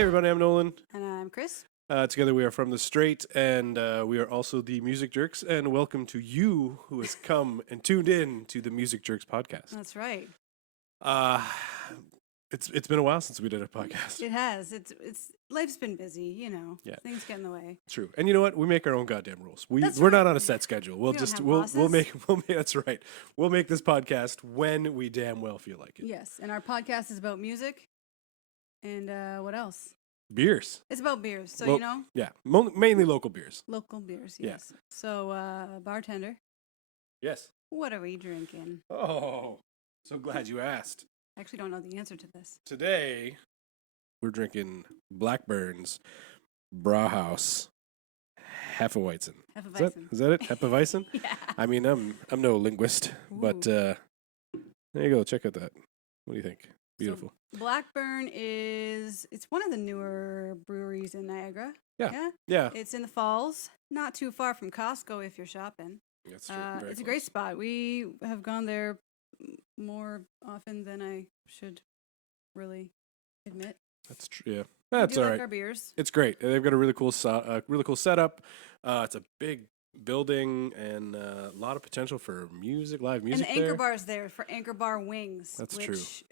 Hey everybody, I'm Nolan. And I'm Chris. Together we are from the Straight, and we are also the Music Jerks. And welcome to you who has come and tuned in to the Music Jerks podcast. That's right. It's been a while since we did a podcast. It has. It's life's been busy, Yeah. Things get in the way. True, and you know what? We make our own goddamn rules. We're That's not right. on a set schedule. We'll We don't just have we'll bosses. make that's right. We'll make this podcast when we damn well feel like it. Yes, and our podcast is about music. And what else? Beers. It's about beers. So Yeah, mainly local beers. local beers. Yeah. Yes. So bartender, Yes. what are we drinking? Oh, so glad you asked. I actually don't know the answer to this. Today, we're drinking Blackburn's Brauhaus Hefeweizen. Hefeweizen. Is that it? Hefeweizen? Yeah. I mean, I'm no linguist, but there you go. Check out that. What do you think? Beautiful. So Blackburn it's one of the newer breweries in Niagara. Yeah. It's in the Falls, not too far from Costco if you're shopping. That's true. Very It's a close. great spot. We have gone there more often than I should really admit. That's true. Yeah, We that's do all like right. our beers. It's great. They've got a really cool setup. It's a big building and a lot of potential for live music And the Anchor there. Bar's there for Anchor Bar Wings, That's which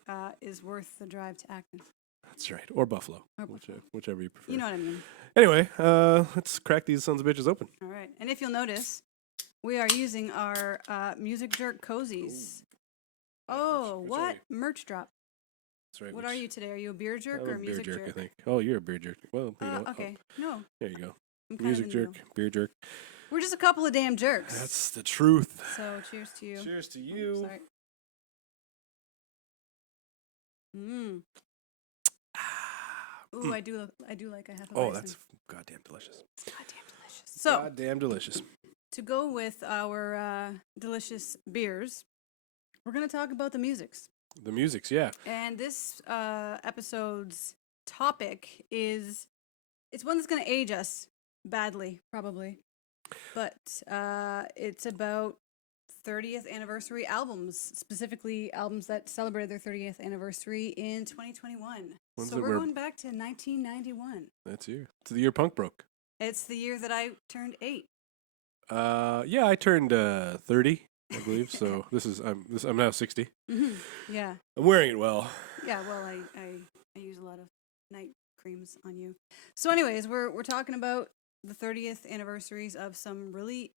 true. Is worth the drive to Acton. That's right. Or Buffalo. Or Buffalo. Whichever you prefer. You know what I mean. Anyway, let's crack these sons of bitches open. All right. And if you'll notice, we are using our Music Jerk cozies. Oh, which are what? Merch drop. That's right. What are you today? Are you a beer jerk I'm or a a beer music jerk, jerk? I think. Oh, you're a beer jerk. Well, you know. Okay. No. There you go. I'm kind Music of in the jerk, middle. beer jerk. We're just a couple of damn jerks. That's the truth. So cheers to you. Cheers to Oh, you. sorry. Mmm. Ooh, I do like a half a Oh, Weizen. that's goddamn delicious. goddamn delicious. So Goddamn delicious. to go with our delicious beers, we're gonna talk about the musics. The music's, yeah. And this episode's topic it's one that's gonna age us badly, probably. But it's about 30th anniversary albums, specifically albums that celebrated their 30th anniversary in 2021. Ones So that we're were- going back to 1991. That's you. It's the year punk broke. It's the year that I turned 8. Yeah, I turned 30, I believe. So I'm now 60. Yeah. I'm wearing it well. Yeah, well, I use a lot of night creams on you. So anyways, we're talking about the 30th anniversaries of some really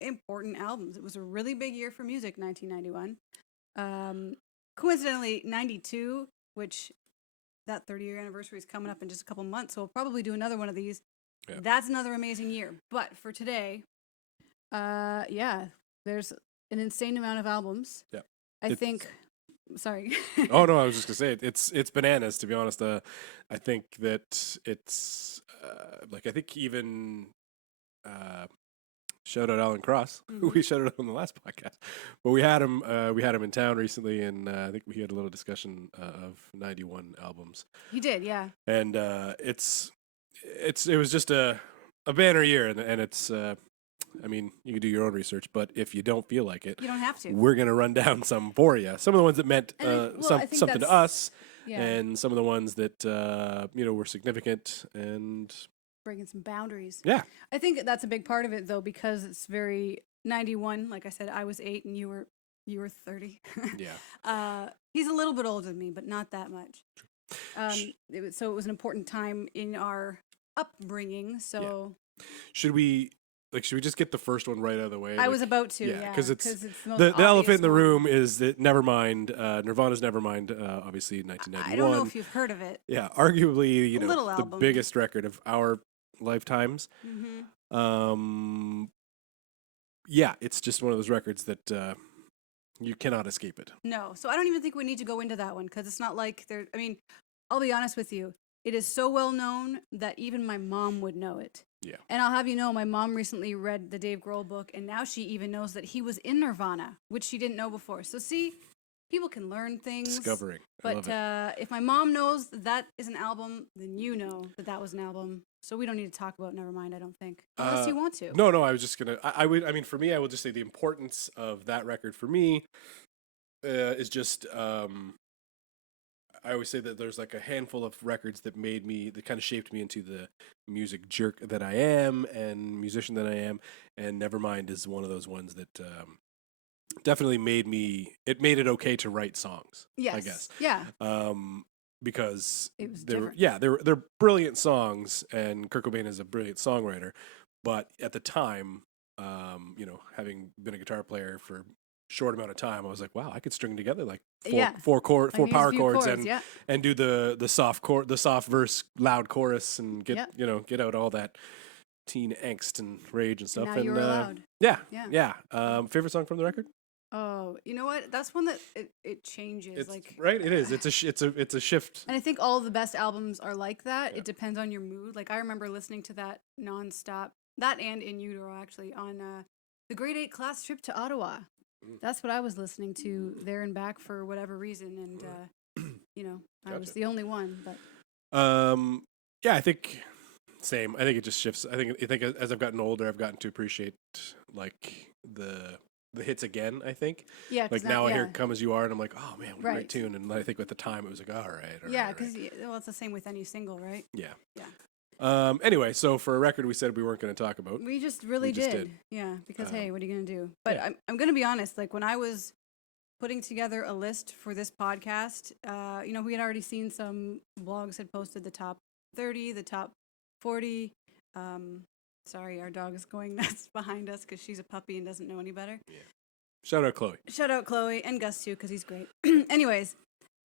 important albums. It was a really big year for music, 1991. Coincidentally, 92, which that 30-year anniversary is coming up in just a couple months, so we'll probably do another one of these. Yeah. That's another amazing year. But for today, there's an insane amount of albums. Yeah. I think. Sorry. Oh no, I was just gonna say it's bananas, to be honest. I think that it's I think even shout out Alan Cross, who we shouted out on the last podcast. But we had him in town recently, and I think we had a little discussion of 91 albums. He did, yeah. And it was just a banner year, and it's I mean, you can do your own research, but if you don't feel like it, You don't have to. we're gonna run down some for you. Some of the ones that meant And I think something to that's- us, Yeah. and some of the ones that were significant. And Breaking some boundaries. yeah, I think that's a big part of it, though, because it's very 91. Like I said, I was 8 and you were 30. yeah. He's a little bit older than me, but not that much. So it was an important time in our upbringing. So Should we just get the first one right out of the way? I was about to, yeah, yeah, because it's the, most the elephant obvious in the one. room is that Nevermind, Nirvana's Nevermind, obviously 1991. I don't know if you've heard of it. Yeah, arguably, A little the album. biggest record of our lifetimes. Mm-hmm. Yeah, it's just one of those records that you cannot escape it. No, so I don't even think we need to go into that one because it's not like there. I mean, I'll be honest with you. It is so well known that even my mom would know it. Yeah. And I'll have you know, my mom recently read the Dave Grohl book, and now she even knows that he was in Nirvana, which she didn't know before. So see, people can learn things. Discovering. I love But it. if my mom knows that is an album, then you know that was an album. So we don't need to talk about Nevermind, I don't think. Unless you want to. No, I was just gonna. I mean, for me, I will just say the importance of that record for me is just I always say that there's like a handful of records that kind of shaped me into the music jerk that I am and musician that I am. And Nevermind is one of those ones that definitely made it okay to write songs. Yes. I guess. Yeah. Because It was they're brilliant songs, and Kurt Cobain is a brilliant songwriter. But at the time, having been a guitar player for a short amount of time, I was like, wow, I could string together like four power chords and do the soft verse, loud chorus, and get out all that teen angst and rage and stuff. Now and you're allowed. Yeah. Favorite song from the record? Oh, you know what? That's one that it changes. Right. It is. It's a shift. And I think all of the best albums are like that. Yeah. It depends on your mood. Like I remember listening to that nonstop. That and In Utero actually on the grade 8 class trip to Ottawa. That's what I was listening to there and back for whatever reason, and I was the only one. But I think same. I think it just shifts. I think as I've gotten older, I've gotten to appreciate like the hits again. I think. Yeah. Like now I hear "Come as You Are" and I'm like, oh man, what a great tune. And I think at the time it was like, all right. Yeah, because it's the same with any single, right? Yeah. Yeah. Anyway, so for a record we said we weren't going to talk about. We just did. Yeah, because hey, what are you going to do? But I'm going to be honest, like when I was putting together a list for this podcast, we had already seen some blogs had posted the top 30, the top 40. Sorry, our dog is going nuts behind us because she's a puppy and doesn't know any better. Yeah. Shout out Chloe. Shout out Chloe and Gus too because he's great. Anyways,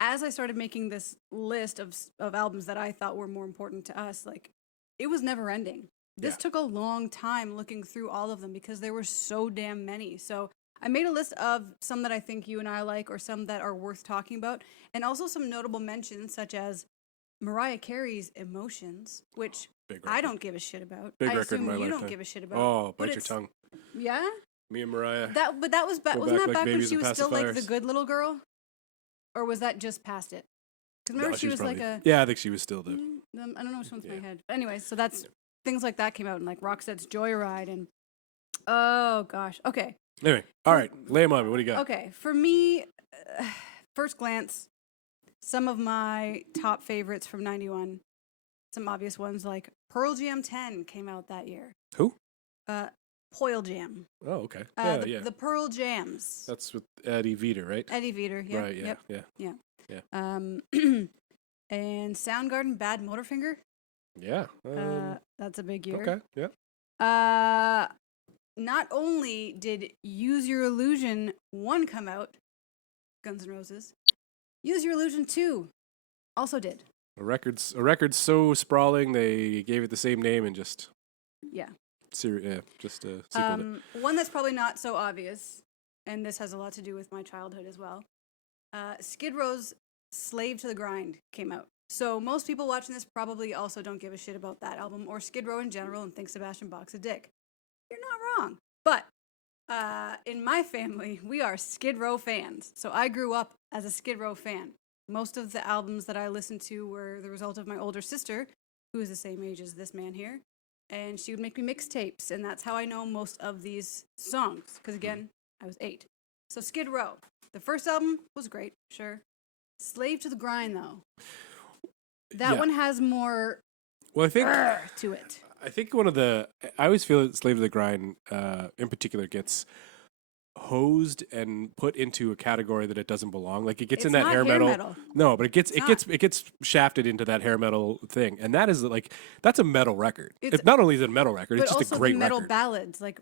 as I started making this list of albums that I thought were more important to us, like it was never ending. This took a long time looking through all of them because there were so damn many. So I made a list of some that I think you and I like or some that are worth talking about, and also some notable mentions such as Mariah Carey's Emotions, which I don't give a shit about. Big I record assume in my you lifetime. don't give a shit about. Oh, bite your tongue. Yeah? Me and Mariah. But that was back. Wasn't that back when she was still like the pacifiers. good little girl? Or was that just past it? Because remember she was probably, like a... Yeah, I think she was still the... I don't know which one's my head. But anyway, so that's... Things like that came out, and like Roxette's Joyride, and... Oh, gosh. Okay. Anyway, all right. Lay them on me. What do you got? Okay. For me, first glance, some of my top favorites from 91, some obvious ones like Pearl Jam 10 came out that year. Who? Poil Jam. Oh, okay. The Pearl Jams. That's with Eddie Vedder, right? Eddie Vedder, yeah. Right, yeah, yep. yeah. And Soundgarden, Bad Motorfinger. Yeah. That's a big year. Okay, yeah. Not only did Use Your Illusion 1 come out, Guns N' Roses, Use Your Illusion 2 also did. A record's so sprawling, they gave it the same name and just... Yeah. Sequeled it. One that's probably not so obvious, and this has a lot to do with my childhood as well. Skid Row's Slave to the Grind came out. So most people watching this probably also don't give a shit about that album or Skid Row in general and think Sebastian Bach's a dick. You're not wrong. But in my family, we are Skid Row fans. So I grew up as a Skid Row fan. Most of the albums that I listened to were the result of my older sister, who is the same age as this man here. And she would make me mixtapes, and that's how I know most of these songs. Because again, I was 8. So Skid Row. The first album was great, sure. Slave to the Grind, though. That one has more to it. I think I always feel that Slave to the Grind in particular gets hosed and put into a category that it doesn't belong. Like it gets in that hair metal. No, but it gets shafted into that hair metal thing, and that is like that's a metal record. It's not only is it a metal record, it's just a great the metal record. ballads like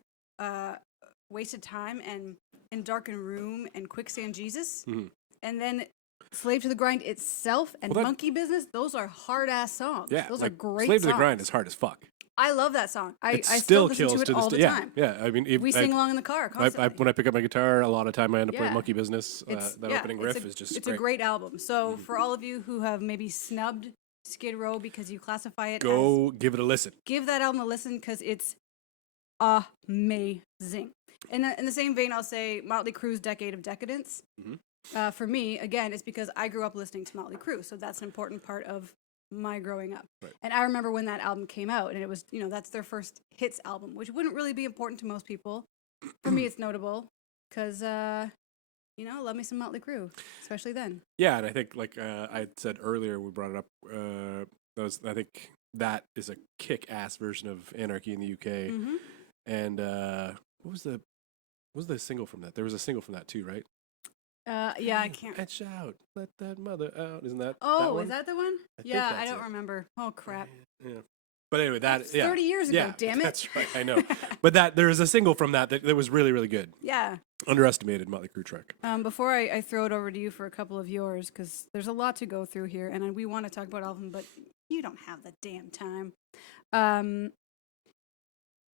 Wasted Time and In Darkened Room and Quicksand Jesus, and then Slave to the Grind itself and Monkey Business. Those are hard ass songs. Yeah, those are great. Slave songs. to the Grind is hard as fuck. I love that song. I still listen to it all the time. Yeah. I mean, we sing along in the car constantly. When I pick up my guitar, a lot of time I end up playing Monkey Business. That opening riff is just It's a great album. So for all of you who have maybe snubbed Skid Row because you classify it give it a listen. Give that album a listen because it's amazing. In the same vein, I'll say Motley Crue's Decade of Decadence. For me, again, it's because I grew up listening to Motley Crue. So that's an important part of my growing up. Right. And I remember when that album came out, and it was, that's their first hits album, which wouldn't really be important to most people. For me, it's notable because love me some Motley Crue, especially then. Yeah, and I think like I had said earlier, we brought it up. I think that is a kick-ass version of Anarchy in the UK. Mm-hmm. And what was the single from that? There was a single from that too, right? Yeah, I can't. And shout, let that mother out. Isn't that? Oh, that one? is that the one? I think Yeah, I that's don't it. remember. Oh crap! Yeah. But anyway, That's 30 years ago. Yeah, Damn it. That's right. I know. But there was a single from that was really, really good. Yeah. Underestimated Motley Crue track. Before I throw it over to you for a couple of yours, because there's a lot to go through here, and we want to talk about all of them, but you don't have the damn time.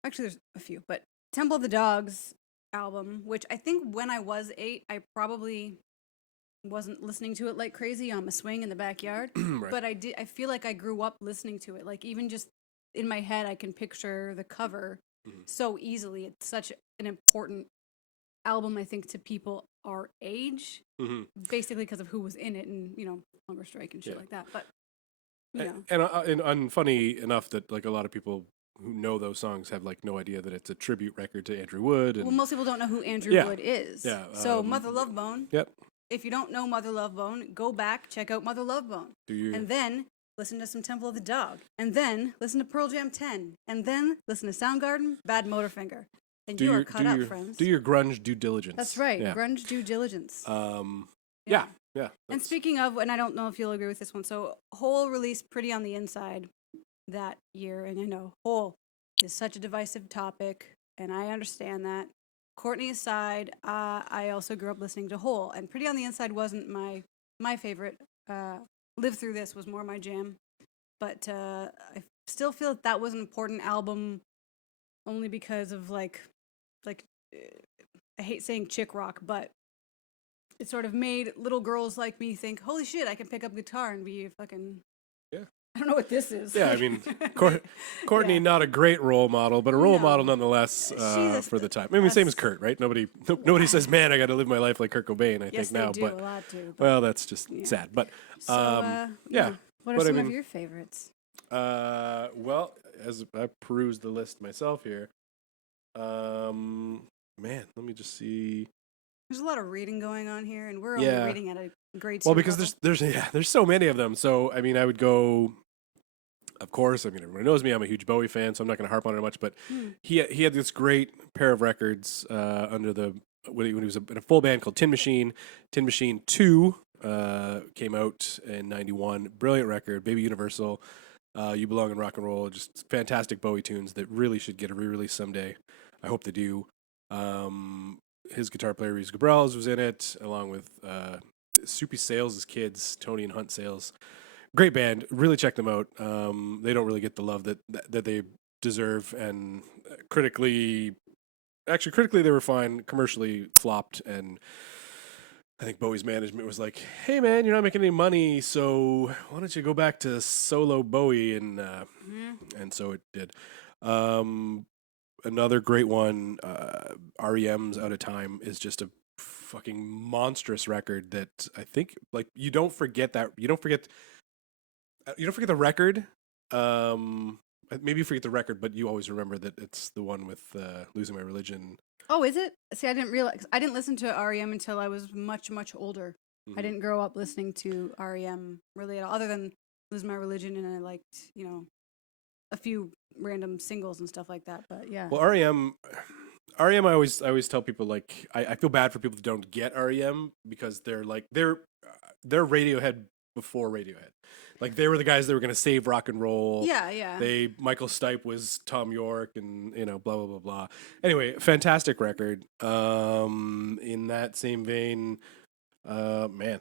Actually, there's a few, but Temple of the Dogs album, which I think when I was 8, I probably wasn't listening to it like crazy on my swing in the backyard, Right. but I feel like I grew up listening to it. Like even just in my head, I can picture the cover so easily. It's such an important album, I think, to people our age, basically because of who was in it and, hunger strike and shit like that. But, And funny enough that like a lot of people who know those songs have like no idea that it's a tribute record to Andrew Wood. And, well, most people don't know who Andrew Wood is. Yeah. So Mother Love Bone. Yep. If you don't know Mother Love Bone, go back, check out Mother Love Bone. And then listen to some Temple of the Dog. And then listen to Pearl Jam 10. And then listen to Soundgarden, Bad Motorfinger. And you are cut up, friends. Do your grunge due diligence. That's right. Yeah. Grunge due diligence. Yeah. And speaking of, and I don't know if you'll agree with this one, so Hole released Pretty on the Inside that year. And I know Hole is such a divisive topic, and I understand that. Courtney aside, I also grew up listening to Hole, and Pretty on the Inside wasn't my favorite. Live Through This was more my jam, but I still feel that was an important album, only because of like I hate saying chick rock, but it sort of made little girls like me think, holy shit, I can pick up guitar and be a fucking I don't know what this is. Yeah, I mean, Courtney, not a great role model, but a role model nonetheless for the time. I mean, same as Kurt, right? Nobody says, "Man, I got to live my life like Kurt Cobain." I think now, but a lot too, well, that's just sad. But yeah. What are some of your favorites? Well, as I peruse the list myself here, man, let me just see. There's a lot of reading going on here, and we're only reading at a grade 2 Well, because level. there's so many of them. So I mean, I would go. Of course, I mean everybody knows me. I'm a huge Bowie fan, so I'm not going to harp on it much. But he had this great pair of records under when he was in a full band called Tin Machine. Tin Machine 2 came out in '91. Brilliant record. Baby Universal. You Belong in Rock and Roll. Just fantastic Bowie tunes that really should get a re-release someday. I hope they do. His guitar player Reeves Gabrels was in it, along with Soupy Sales' kids, Tony and Hunt Sales. Great band. Really check them out. They don't really get the love that they deserve, and critically they were fine. Commercially flopped, and I think Bowie's management was like, "Hey man, you're not making any money, so why don't you go back to solo Bowie?" And so it did. Another great one, REM's Out of Time, is just a fucking monstrous record that I think like you don't forget the record. Maybe you forget the record, but you always remember that it's the one with Losing My Religion. Oh, is it? See, I didn't realize. I didn't listen to REM until I was much, much older. I didn't grow up listening to REM really at all, other than Losing My Religion, and I liked, a few random singles and stuff like that. But yeah. Well, REM, I always tell people like I feel bad for people that don't get REM because they're Radiohead before Radiohead. Like they were the guys that were going to save rock and roll. Yeah. Michael Stipe was Tom York, and blah blah blah blah. Anyway, fantastic record. In that same vein, man.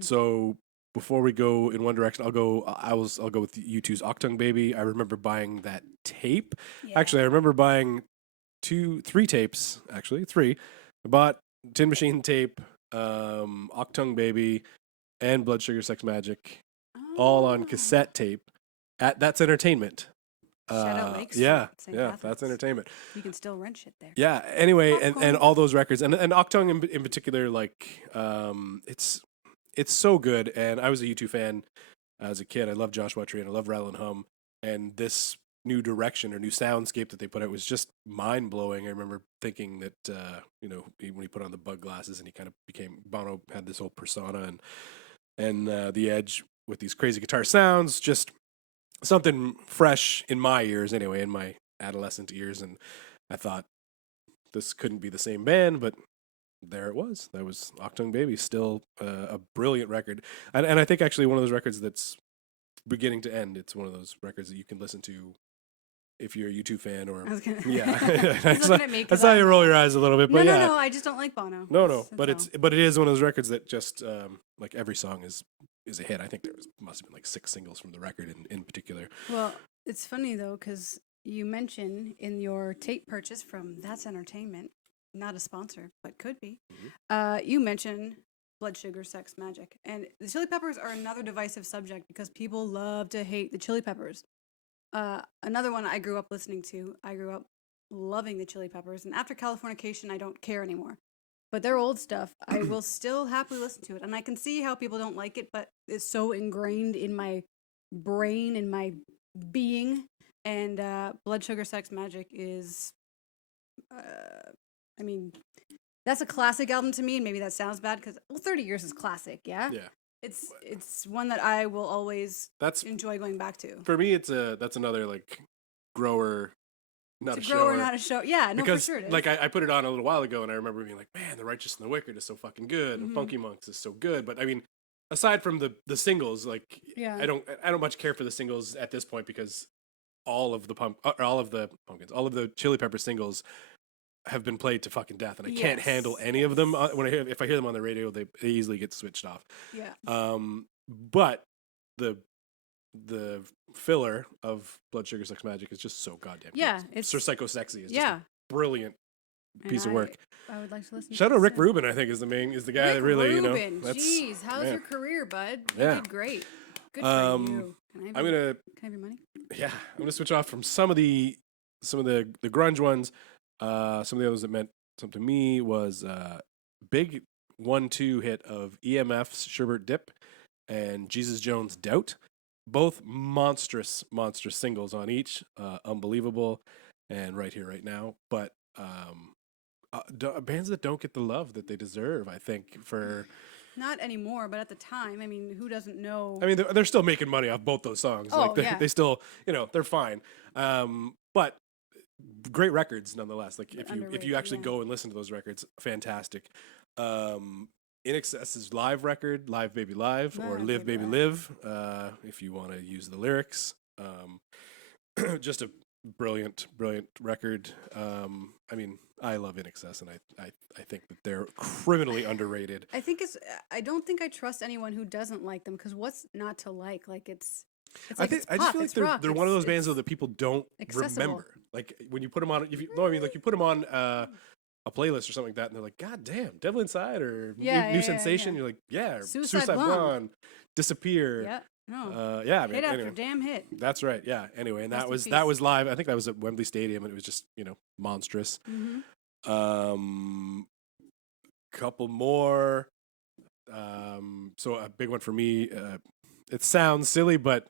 So before we go in one direction, I'll go with U2's Octung Baby. I remember buying that tape. Yeah. Actually, I remember buying 3 tapes. Actually, 3. I bought Tin Machine tape, Octung Baby, and Blood Sugar Sex Magic, all on cassette tape. That's Entertainment. Shout out Lake Street, yeah, St. yeah, Catharines. that's Entertainment. You can still rent shit there. Yeah. Anyway, Popcorn. and all those records, and Octung in particular, like it's so good. And I was a U2 fan as a kid. I love Joshua Tree and I love Rattle and Hum. And this new direction or new soundscape that they put out was just mind blowing. I remember thinking that when he put on the bug glasses and he kind of Bono had this whole persona and the Edge with these crazy guitar sounds, just something fresh in my ears anyway, in my adolescent ears, and I thought this couldn't be the same band, but there it was. That was Octung Baby, still a brilliant record, and I think actually one of those records that's beginning to end. It's one of those records that you can listen to if you're a U2 fan, or I saw you roll your eyes a little bit, but no, I just don't like Bono. No, but it is one of those records that just like every song is a hit. I think must have been like 6 singles from the record in particular. Well, it's funny though, because you mentioned in your tape purchase from That's Entertainment, not a sponsor, but could be, you mentioned Blood Sugar Sex Magic. And the Chili Peppers are another divisive subject because people love to hate the Chili Peppers. Another one I grew up listening to, I grew up loving the Chili Peppers. And after Californication, I don't care anymore. But their old stuff, I will still happily listen to it. And I can see how people don't like it, but it's so ingrained in my brain, in my being. And Blood Sugar Sex Magic is, that's a classic album to me. And maybe that sounds bad because 30 Years is classic, yeah? Yeah. It's one that I will always enjoy going back to. For me, that's another like grower, not a show. Grower, not a show. Yeah, no, because, for sure it is. Like I put it on a little while ago, and I remember being like, "Man, The Righteous and the Wicked is so fucking good, and Funky Monks is so good." But I mean, aside from the singles, like I don't much care for the singles at this point because all of the Chili Pepper singles have been played to fucking death, and I can't handle any of them. If I hear them on the radio, they easily get switched off. Yeah. But the filler of Blood Sugar Sex Magic is just so goddamn good. Yeah, it's Sir Psycho Sexy is just a brilliant piece of work. I would like to listen. Shout out Rick Rubin, I think is the guy that really Rubin. Jeez, how's your career, bud? You did great. Good for you. Can I have your money? Yeah, I'm gonna switch off from some of the grunge ones. Some of the others that meant something to me was big 1-2 hit of EMF's Sherbert Dip and Jesus Jones' Doubt. Both monstrous singles on each. Unbelievable and Right Here, Right Now. But bands that don't get the love that they deserve, I think, for... Not anymore, but at the time, I mean, who doesn't know? I mean, they're still making money off both those songs. Oh, they still, they're fine. But great records nonetheless. Like if you actually go and listen to those records, fantastic. In Excess's live record, Live Baby Live, or Live Baby Live, if you want to use the lyrics. Just a brilliant record. I mean, I love In Excess, and I think that they're criminally underrated. I don't think I trust anyone who doesn't like them, because what's not to like? Like it's I just feel like they're one of those bands though that people don't remember. Like when you put them on, you put them on a playlist or something like that, and they're like, "God damn, Devil Inside" or New Sensation. You're like, Suicide Blonde, Disappear. Yeah, no, hit after damn hit. That's right. Yeah. Anyway, and that was live. I think that was at Wembley Stadium, and it was just monstrous. Couple more. So a big one for me. It sounds silly, but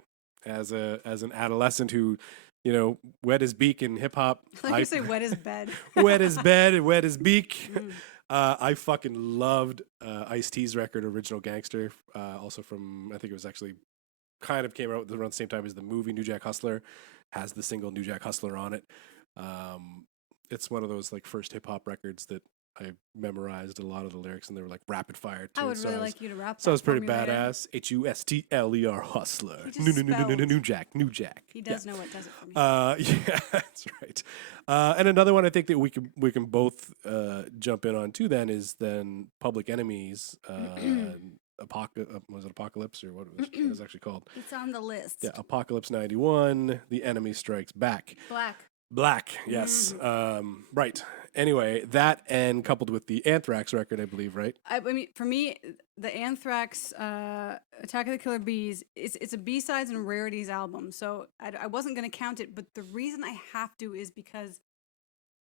as an adolescent who, wet his beak in hip hop. I say wet his bed. Wet his bed and wet his beak. I fucking loved Ice-T's record, Original Gangster. Also from, I think it was actually kind of came out around the same time as the movie New Jack Hustler. Has the single New Jack Hustler on it. It's one of those like first hip hop records that I memorized a lot of the lyrics, and they were like rapid fire too. I would really like you to rap. So it was pretty badass. Hustler. Hustler. New Jack. He does know what does it for me. Yeah, that's right. And another one I think that we can both jump in on too. Then is Public Enemy's was it Apocalypse or what it was actually called? It's on the list. Yeah, Apocalypse 91. The Enemy Strikes Back. Black, yes. Right. Anyway, that and coupled with the Anthrax record, I believe, right? I mean, for me, the Anthrax Attack of the Killer Bees, it's a B-sides and rarities album. So I wasn't going to count it, but the reason I have to is because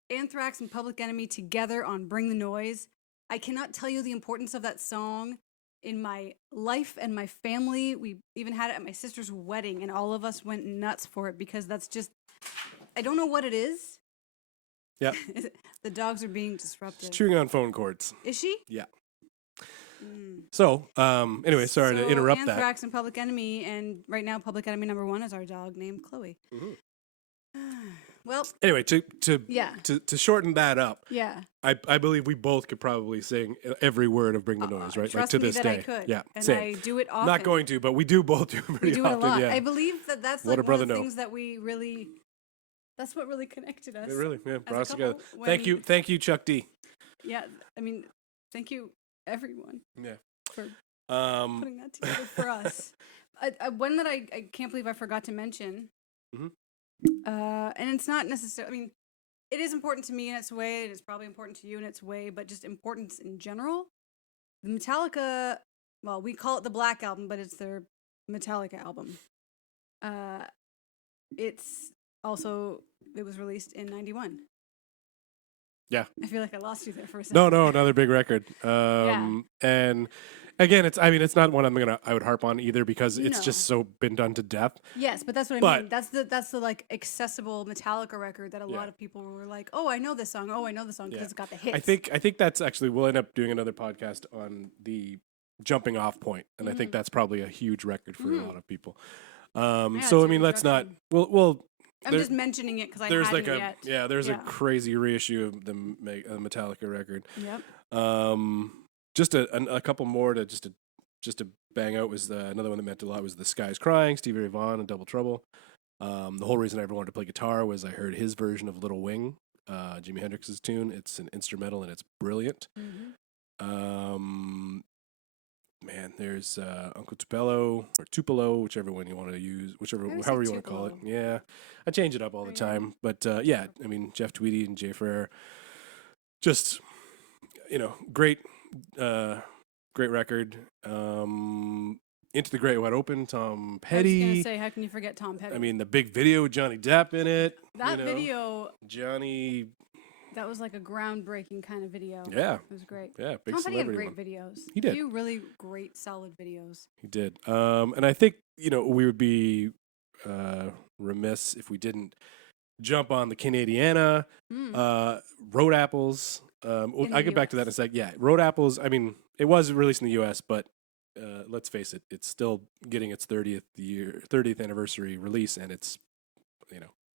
Anthrax and Public Enemy together on Bring the Noise, I cannot tell you the importance of that song in my life and my family. We even had it at my sister's wedding, and all of us went nuts for it because that's just I don't know what it is. Yeah. The dogs are being She's disruptive. chewing on phone cords. Is she? Yeah. Mm. So, anyway, sorry to interrupt Anthrax and Public Enemy, and right now Public Enemy number 1 is our dog named Chloe. Mm-hmm. Well, anyway, to yeah, to shorten that up, yeah. I believe we both could probably sing every word of Bring the Noise, right? Trust to me this that day. I could. Yeah, and same. I do it often. Not going to, but we do both do it pretty We do it often. a lot. Yeah. I believe that that's What like a one of the brother know. things that we really. That's what really connected us. It really, yeah, brought us couple together. Thank you, Chuck D. Yeah, I mean, thank you, everyone. Yeah. For putting that together for us. One that I can't believe I forgot to mention. Mhm. And it's not necessarily. I mean, it is important to me in its way, and it's probably important to you in its way, but just importance in general. The Metallica, well, we call it the Black Album, but it's their Metallica album. It was released in 91. Yeah. I feel like I lost you there for a second. No, another big record. Yeah. And again, it's not one I would harp on either because it's No. just so been done to death. Yes, but that's what I mean. That's the like accessible Metallica record that a lot of people were like, "Oh, I know this song. Oh, I know this song because it's got the hits." I think that's actually we'll end up doing another podcast on the jumping off point, and I think that's probably a huge record for a lot of people. So I mean, let's not. We'll I'm just mentioning it because I there's hadn't like yet. there's a crazy reissue of the Metallica record. Yep. Just a couple more to just to bang out was another one that meant a lot was The Sky's Crying, Stevie Ray Vaughan and Double Trouble. The whole reason I ever wanted to play guitar was I heard his version of Little Wing, Jimi Hendrix's tune. It's an instrumental and it's brilliant. Mm-hmm. Man, there's Uncle Tupelo or Tupelo, whichever one you want to use, however you want to call it. Yeah, I change it up all the time, but yeah, I mean Jeff Tweedy and Jay Ferrer, just great record. Into the Great Wide Open, Tom Petty. I was gonna say, how can you forget Tom Petty? I mean, the big video with Johnny Depp in it. That video, Johnny. that was like a groundbreaking kind of video. Yeah, it was great. Yeah, big Tom Petty had celebrity great videos. He did. A few really great, solid videos. He did. And I think we would be remiss if we didn't jump on the Canadiana, Road Apples. I'll get back to that in a sec. Yeah, Road Apples. I mean, it was released in the U.S., but let's face it, it's still getting its 30th anniversary release, and it's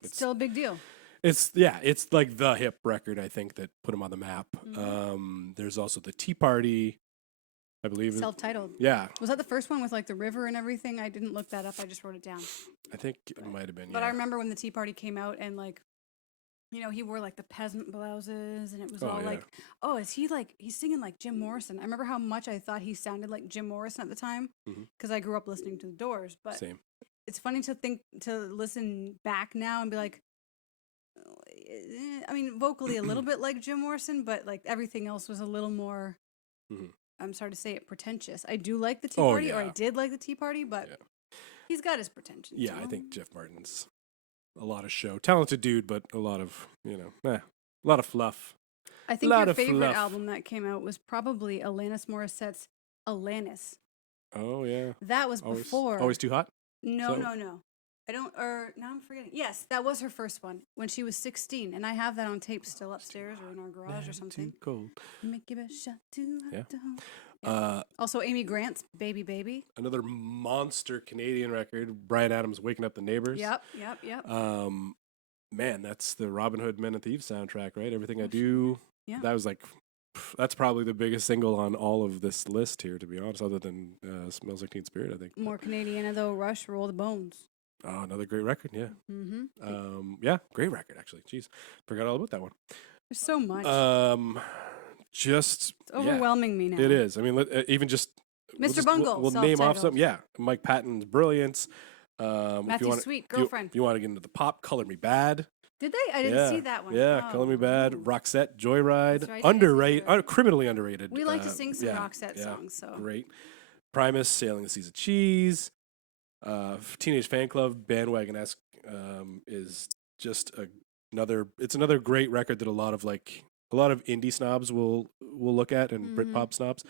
it's still a big deal. It's like the hip record, I think, that put them on the map. There's also the Tea Party, I believe. Self-titled. Yeah. Was that the first one with like the river and everything? I didn't look that up. I just wrote it down. I think it might have been. But I remember when the Tea Party came out and like, he wore like the peasant blouses and it was like, oh, is he like, he's singing like Jim Morrison. I remember how much I thought he sounded like Jim Morrison at the time because I grew up listening to The Doors. But same. It's funny to listen back now and be like, I mean, vocally a little bit like Jim Morrison, but like everything else was a little more, I'm sorry to say it, pretentious. I do like the Tea Party, or I did like the Tea Party, but he's got his pretensions. Yeah, I think Jeff Martin's a lot of show. Talented dude, but a lot of, a lot of fluff. I think your favorite album that came out was probably Alanis Morissette's Alanis. Oh, yeah. That was before. Always Too Hot? No. I don't, or now I'm forgetting. Yes, that was her first one when she was 16, and I have that on tape still upstairs or in our garage or something. Too cold. Make it a shot too hot to hold. Yeah. Also, Amy Grant's Baby Baby. Another monster Canadian record. Bryan Adams, Waking Up the Neighbors. Yep. Man, that's the Robin Hood Men and Thieves soundtrack, right? Everything I Do. Yeah. That was like, that's probably the biggest single on all of this list here, to be honest, other than Smells Like Teen Spirit, I think. More Canadian, though. Rush, Roll the Bones. Oh, another great record, yeah. Mm-hmm. Great record, actually. Jeez, forgot all about that one. There's so much. It's overwhelming me now. It is. I mean, even just Mr. Bungle. We'll name off some. Yeah, Mike Patton's Brilliance. Matthew Sweet, Girlfriend. If you want to get into the pop, Color Me Bad. Did they? I didn't see that one. Yeah, Color Me Bad, Roxette, Joyride, That's right, underrated, criminally underrated. We like to sing some Roxette songs, so great. Primus, Sailing the Seas of Cheese. Teenage Fan Club, Bandwagon-esque, is just another great record that a lot of indie snobs will look at, and Britpop snobs.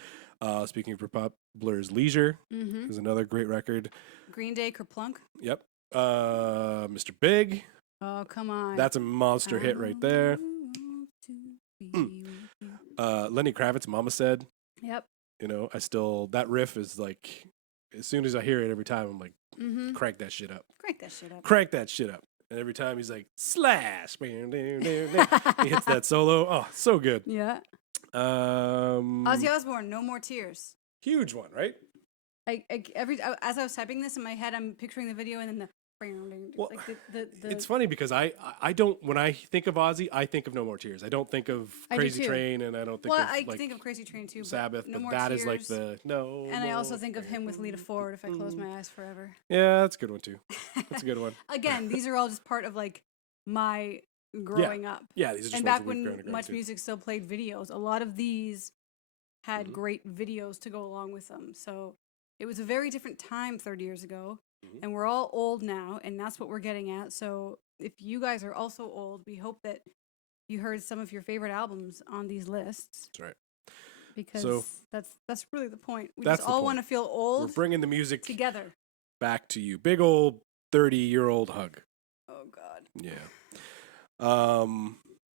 Speaking of Britpop, Blur's Leisure is another great record. Green Day, Kerplunk. Yep. Mr. Big. Oh, come on. That's a monster hit right there. Lenny Kravitz, Mama Said. Yep. That riff is like, as soon as I hear it every time, I'm like, crank that shit up. Crank that shit up. Crank that shit up. And every time he's like, slash. He hits that solo. Oh, so good. Yeah. Ozzy Osbourne, No More Tears. Huge one, right? As I was typing this in my head, I'm picturing the video and then the Well, like the it's funny because I don't, when I think of Ozzy, I think of No More Tears. I don't think of Crazy Train, and I don't think of I like think of Crazy Train too. Sabbath, No but More that Tears, is like the no. And I also think of him with Lead It Forward, If I Close My Eyes Forever. Yeah, that's a good one too. That's a good one. Again, these are all just part of like my growing up. Yeah, these are just and ones back that we've when grown Much to. Music still played videos, a lot of these had great videos to go along with them. So it was a very different time 30 years ago. And we're all old now, and that's what we're getting at. So if you guys are also old, we hope that you heard some of your favorite albums on these lists. That's right. Because that's really the point. We that's just all want to feel old. We're bringing the music together back to you. Big old 30-year-old hug. Oh God. Yeah.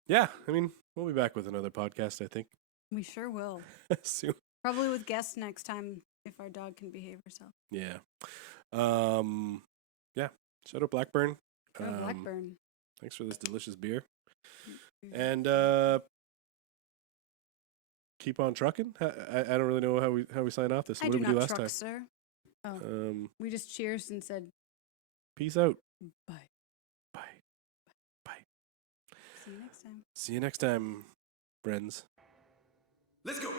Yeah. I mean, we'll be back with another podcast, I think. We sure will. Soon. Probably with guests next time if our dog can behave herself. Yeah. Yeah. Shout out Blackburn. Blackburn. Thanks for this delicious beer. Mm-hmm. And keep on trucking. I don't really know how we sign off this. What did we do last time? Sir. Oh. We just cheers and said peace out. Bye. Bye. Bye. See you next time. See you next time, friends. Let's go.